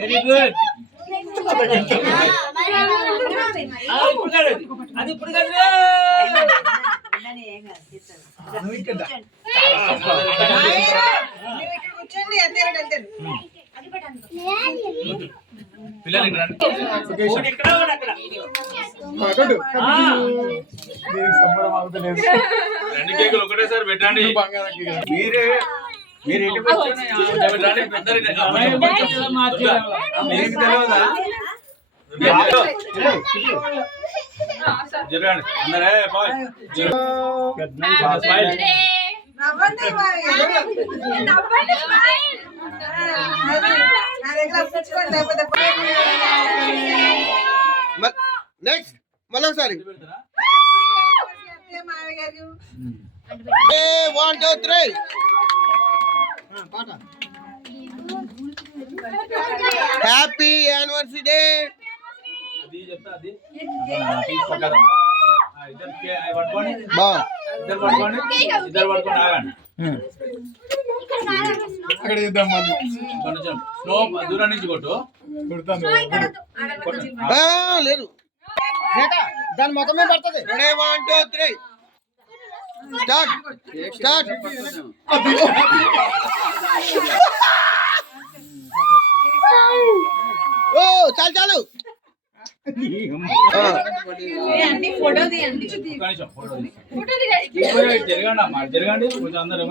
Very good. అది ఇప్పుడు కాదు. పిల్లలు రెండు కేకులు ఒకటేసారి పెట్టండి. మీరే మీరు నెక్స్ట్ మళ్ళొకసారి 1 2 3 హ్యాపీ యానివర్సరీ డే. అక్కడ చూద్దాం దూరం నుంచి కొట్టు. లేదు దాని మొత్తమే పడుతుంది. 1 2 3 స్టార్ట్. ఓ చాలు జరగండి కొంచెం అందరూ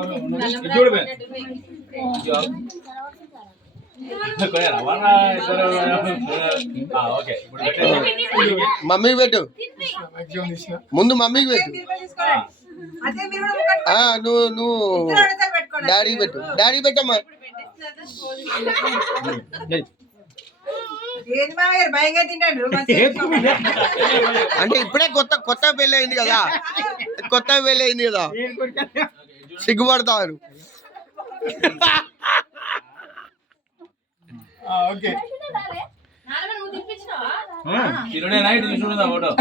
చూడబే. మమ్మీకి పెట్టు, ముందు మమ్మీకి పెట్టు. నువ్వు డాడీకి పెట్టు. డాడీకి పెట్టమ్మా. అంటే ఇప్పుడే కొత్త పెళ్ళి అయింది కదా, సిగ్గుపడతారు. ఓకే నైట్ చూడదా ఫోటో.